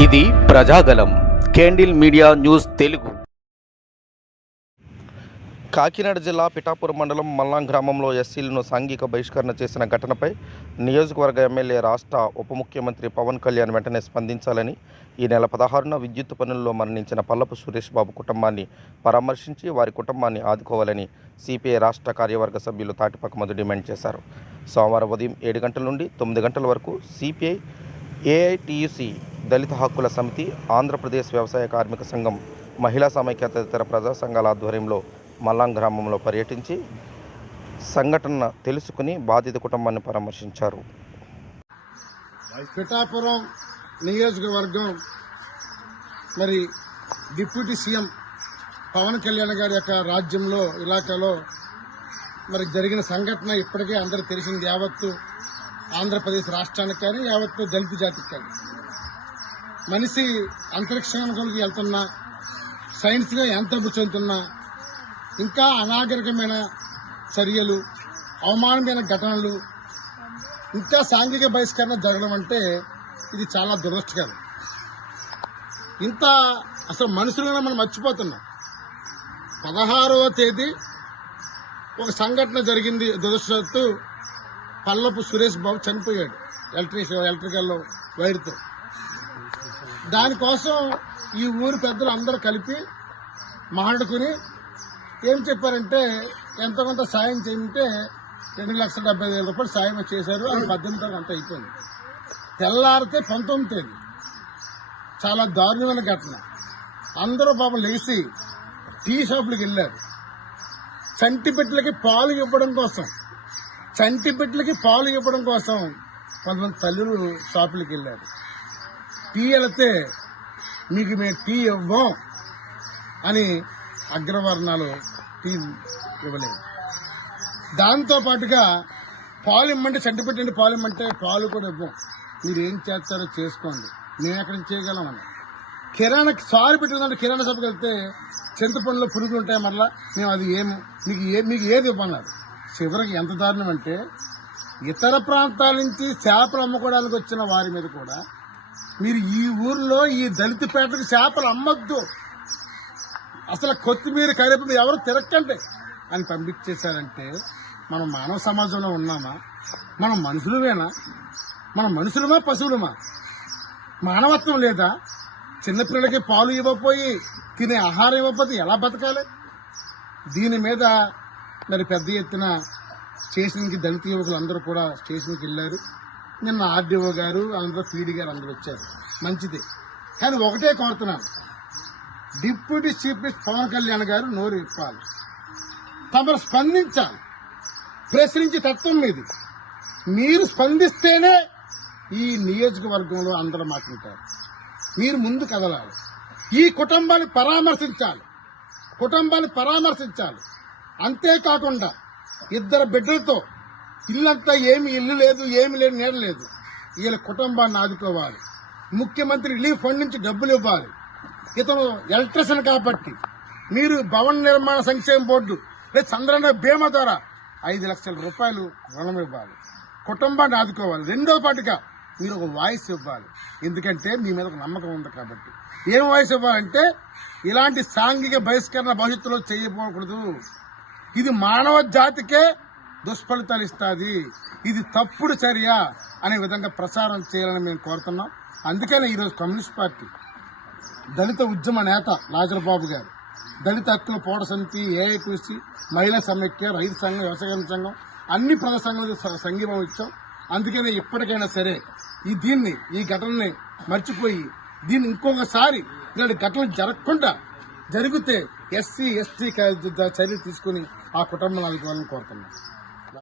ఇది Prajagalam candle media news Telugu. Kakinada జిల్లా పిఠాపురం మండలం మల్లాం గ్రామంలో ఎస్సీలను సాంఘిక బహిష్కరణ చేసిన ఘటనపై నియోజకవర్గ ఎమ్మెల్యే రాష్ట్ర ఉప ముఖ్యమంత్రి పవన్ కళ్యాణ్ వెంటనే స్పందించాలని, ఈ నెల 16న విద్యుత్ పనుల్లో మరణించిన పల్లపు సురేష్ బాబు కుటుంబాన్ని పరామర్శించి వారి కుటుంబాన్ని ఆదుకోవాలని సిపిఐ రాష్ట్ర కార్యవర్గ సభ్యులు తాటిపక్క మధు డిమాండ్ చేశారు. సోమవారం ఉదయం 7 గంటల నుండి 9 గంటల వరకు సిపిఐ, ఏఐటియుసి, దళిత హక్కుల సమితి, ఆంధ్రప్రదేశ్ వ్యవసాయ కార్మిక సంఘం, మహిళా సమైక్య తదితర ప్రజా సంఘాల ఆధ్వర్యంలో మల్లాం గ్రామంలో పర్యటించి సంఘటన తెలుసుకుని బాధిత కుటుంబాన్ని పరామర్శించారు. పిఠాపురం నియోజకవర్గం మరి డిప్యూటీ సీఎం పవన్ కళ్యాణ్ గారి యొక్క రాజ్యంలో ఇలాకాలో మరి జరిగిన సంఘటన ఇప్పటికే అందరూ తెలిసింది. యావత్తు ఆంధ్రప్రదేశ్ రాష్ట్రానికి కానీ యావత్తు దళిత జాతికి కానీ మనిషి అంతరిక్షానికి వెళ్తున్నా, సైన్స్గా ఎంత చెందుతున్నా ఇంకా అనాగరికమైన చర్యలు, అవమానమైన ఘటనలు, ఇంకా సాంఘిక బహిష్కరణ జరగడం అంటే ఇది చాలా దురదృష్టకరం. ఇంత అసలు మనుషులుగా మనం మర్చిపోతున్నాం. 16వ తేదీ ఒక సంఘటన జరిగింది. దురదృష్టవత్తు పల్లపు సురేష్ బాబు చనిపోయాడు ఎలక్ట్రికల్ వైర్తో. దానికోసం ఈ ఊరు పెద్దలు అందరూ కలిపి మాట్లాడుకుని ఏం చెప్పారంటే ఎంత కొంత సాయం చేయంటే 2,70,000 రూపాయలు సాయం చేశారు. అది 18 అంత అయిపోయింది. తెల్లారితే 19 తేదీ చాలా దారుణమైన ఘటన. అందరూ పాపం లేచి టీ షాపులకు వెళ్ళారు. చంటి బిడ్డలకి పాలు ఇవ్వడం కోసం కొంతమంది తల్లులు షాపులకు వెళ్ళారు. టీ వెళితే మీకు మేము టీ ఇవ్వం అని అగ్రవర్ణాలు టీ ఇవ్వలేదు. దాంతోపాటుగా పాలు ఇమ్మంటే, చంటి పెట్టండి పాలు ఇమ్మంటే పాలు కూడా ఇవ్వం, మీరు ఏం చేస్తారో చేసుకోండి, మేము ఎక్కడ చేయగలమని. కిరాణా సారి పెట్టిందంటే కిరాణా షాప్కి వెళ్తే చింతపండులో పురుగులు ఉంటాయి, మరలా మేము అది మీకు ఏది ఇవ్వన్నారు. చివరికి ఎంత దారుణం అంటే ఇతర ప్రాంతాల నుంచి చేపలు అమ్ముకోవడానికి వచ్చిన వారి మీద కూడా మీరు ఈ ఊర్లో ఈ దళిత పేటకు చేపలు అమ్మొద్దు, అసలు కొత్తిమీర కరివేపాకు ఎవరు తిరక్కండి అని పంపించేశారంటే మనం మానవ సమాజంలో ఉన్నామా? మనం మనుషులమేనా? మనం మనుషులమా పశువులమా? మానవత్వం లేదా? చిన్నపిల్లలకి పాలు ఇవ్వకపోయి, తినే ఆహారం ఇవ్వకపోతే ఎలా బతకాలి? దీని మీద మరి పెద్ద ఎత్తున స్టేషన్కి దళిత యువకులు అందరూ కూడా స్టేషన్కి వెళ్ళారు. నిన్న ఆర్డీఓ గారు, అందరూ పీడీ గారు అందరూ వచ్చారు, మంచిదే. కానీ ఒకటే కోరుతున్నాను, deputy chief minister Pawan Kalyan గారు నోరు ఇప్పాలి, తమరు స్పందించాలి. ప్రశ్నించే తత్వం మీది. మీరు స్పందిస్తేనే ఈ నియోజకవర్గంలో అందరూ మాట్లాడతారు. మీరు ముందు కదలాలి. ఈ కుటుంబాన్ని పరామర్శించాలి. అంతేకాకుండా 2 బిడ్డలతో ఇల్లంతా ఇల్లు లేదు, ఏమి లేదు, నీడ లేదు. వీళ్ళ కుటుంబాన్ని ఆదుకోవాలి. ముఖ్యమంత్రి రిలీఫ్ ఫండ్ నుంచి డబ్బులు ఇవ్వాలి. ఇతను ఎలక్ట్రిషియన్ కాబట్టి మీరు భవన నిర్మాణ సంక్షేమ బోర్డు లేదా చంద్రన్న బీమా ద్వారా 5 లక్షల రూపాయలు రుణం ఇవ్వాలి. కుటుంబాన్ని ఆదుకోవాలి. రెండో పాటుగా మీరు ఒక వాయిస్ ఇవ్వాలి. ఎందుకంటే మీ మీద ఒక నమ్మకం ఉంది కాబట్టి. ఏం వాయిస్ ఇవ్వాలంటే ఇలాంటి సాంఘిక బహిష్కరణ భవిష్యత్తులో చేయకూడదు, ఇది మానవ జాతికే దుష్ఫలితాలు ఇస్తుంది, ఇది తప్పుడు చర్య అనే విధంగా ప్రచారం చేయాలని మేము కోరుతున్నాం. అందుకనే ఈరోజు కమ్యూనిస్ట్ పార్టీ, దళిత ఉద్యమ నేత నాజరబాబు గారు, దళిత హక్కుల పోరాట సమితి, ఏఐటిసి, మహిళా సమైక్య, రైతు సంఘం, వ్యవసాయ సంఘం, అన్ని ప్రజా సంఘాలకు సంఘీభావం ఇచ్చాం. అందుకనే ఇప్పటికైనా సరే ఈ ఘటనని మర్చిపోయి దీన్ని ఇంకొకసారి ఇలాంటి ఘటనలు జరగకుండా జరిగితే ఎస్సీ, ఎస్టీ చర్యలు తీసుకుని ఆ కుటుంబాలను ఆదుకోవాలని కోరుతున్నాం.